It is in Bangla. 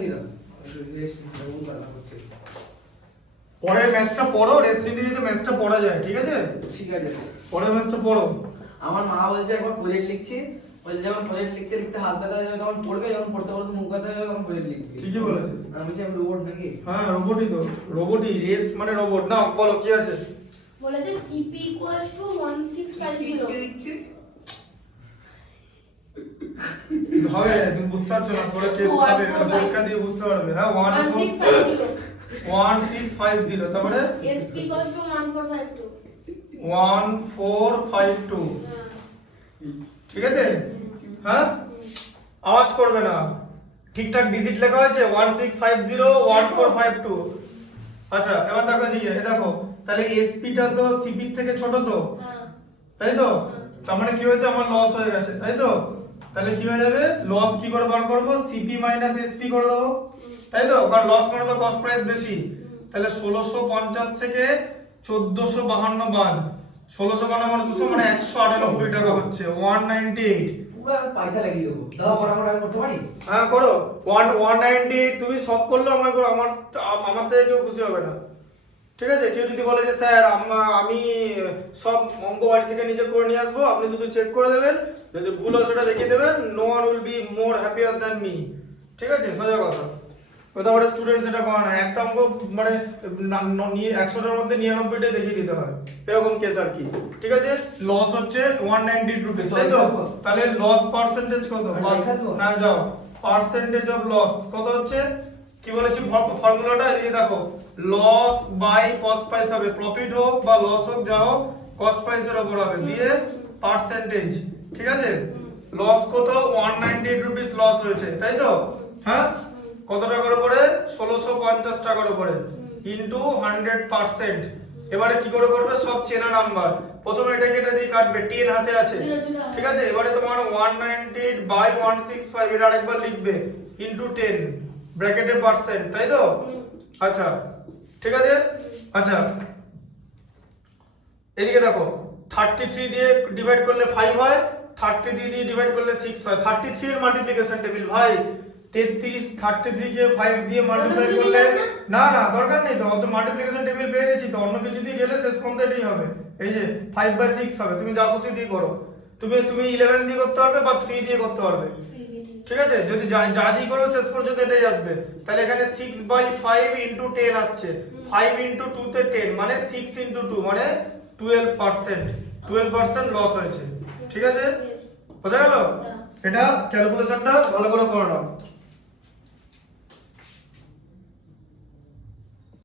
নিয়ে দাও রেস্ট নিতে করা হচ্ছে পরের ম্যাচটা পড়ো, রেস্ট নিতে নিতে ম্যাচটা পড়া যায়, ঠিক আছে? ঠিক আছে পরের ম্যাচটা পড়ো। আমার মা বলছে একবার প্রজেক্ট লিখছি, বলছে যখন প্রজেক্ট লিখতে লিখতে হাত ব্যথা হয়ে যাবে তখন পড়বে, যখন পড়তে পড়তে মুখ ব্যথা হয়ে যাবে তখন প্রজেক্ট লিখবে। ঠিকই বলেছে। আমি চাই রোবট নাকি? হ্যাঁ রোবটই তো, রোবটই, রেস মানে রোবট। না বলো কি আছে? বলেছে সিপি ইকুয়ালস টু 1650 হবে, তুমি বুঝতে পারছো না, পরে কেস হবে, পরীক্ষা দিয়ে বুঝতে পারবে। হ্যাঁ 1650 1650, তারপরে এসপি ইকুয়ালস টু 1452 1452, ঠিক আছে? হ্যাঁ আওয়াজ করবে না, ঠিকঠাক ডিজিট লেখা হয়েছে 1650 1452। আচ্ছা এবার দেখো দিকে, এ দেখো, তাহলে এসপিটা তো সিপি থেকে ছোট তো, হ্যাঁ তাই তো? তার মানে কি হয়েছে, আমার লস হয়ে গেছে, তাই তো? তাহলে কি হয়ে যাবে, লস কি করে বার করব, সিপি মাইনাস এসপি করে দেবো, তাই তো? কারণ লস মানে তো কস্ট প্রাইস বেশি। তাহলে 1650 থেকে 1452 বাদ, 1652 মানে 200 মানে 198 টাকা হচ্ছে, 198। পুরো পয়সা লাগিয়ে দেবো, দাও বরাবর আমি করতে পারি। হ্যাঁ করো, 198 তুমি সব করলে আমার করো, আমার থেকে কেউ খুশি হবে না, ঠিক আছে? কেউ যদি বলে যে স্যার আমি সব অঙ্ক বাড়ি থেকে নিজে করে নিয়ে আসবো, আপনি শুধু চেক করে দেবেন, যদি ভুল হয় সেটা দেখিয়ে দেবেন, no one will be more happier than me, ঠিক আছে? সোজা কথা। ওটা ওটা স্টুডেন্ট সেটা করে না, একটা অঙ্ক মানে 100টার মধ্যে 99টাই দেখিয়ে দিতে হয়, এরকম কেস আর কি, ঠিক আছে? লস হচ্ছে 190 রুপিস, তাই তো? তাহলে লস পার্সেন্টেজ কত? না যাও, পার্সেন্টেজ অফ লস কত হচ্ছে, কি বলেছি ফর্মুলাটা, এদিকে দেখো, লস বাই কস্ট প্রাইস হবে, প্রফিট হোক বা লস হোক যা হোক কস্ট প্রাইসের উপর হবে, দিয়ে পার্সেন্টেজ, ঠিক আছে? লস কত, 198 রুপিস লস হয়েছে, তাই তো? হ্যাঁ কত টাকার উপরে, 1650 টাকার উপরে, ইনটু 100%। এবারে কি করে করবে, সব চেনা নাম্বার, প্রথমে এটা কেটে দিয়ে কাটবে, 10 হাতে আছে, ঠিক আছে? এবারে তোমার 198 বাই 165 এটা আরেকবার লিখবে, ইনটু 10 ব্র্যাকেটে পার্সেন্ট, তাই তো? আচ্ছা ঠিক আছে। আচ্ছা এদিকে দেখো, 33 দিয়ে ডিভাইড করলে 5 হয়, 33 দিয়ে ডিভাইড করলে 6 হয়, 33 এর মাল্টিপ্লিকেশন টেবিল ভাই, 33 কে 5 দিয়ে মাল্টিপ্লাই করলে, না না দরকার নেই তো, অত মাল্টিপ্লিকেশন টেবিল পেয়ে গেছি তো, অন্য কিছু দিয়ে গেলে শেষ পর্যন্ত এটাই হবে, এই যে 5/6 হবে, তুমি যা খুশি দিয়ে করো, তুমি 11 দিয়ে করতে পারবে বা 3 দিয়ে করতে পারবে, ঠিক আছে? যদি যা দিয়ে করো শেষ পর্যন্ত এটাই আসবে। তাহলে এখানে 6/5 ইনটু 10 আসছে, 5 ইনটু 2 তে 10 মানে 6 ইনটু 2 মানে 12% লস হয়েছে, ঠিক আছে? বোঝা গেল? এটা ক্যালকুলেশনটা ভালো করে করে নাও।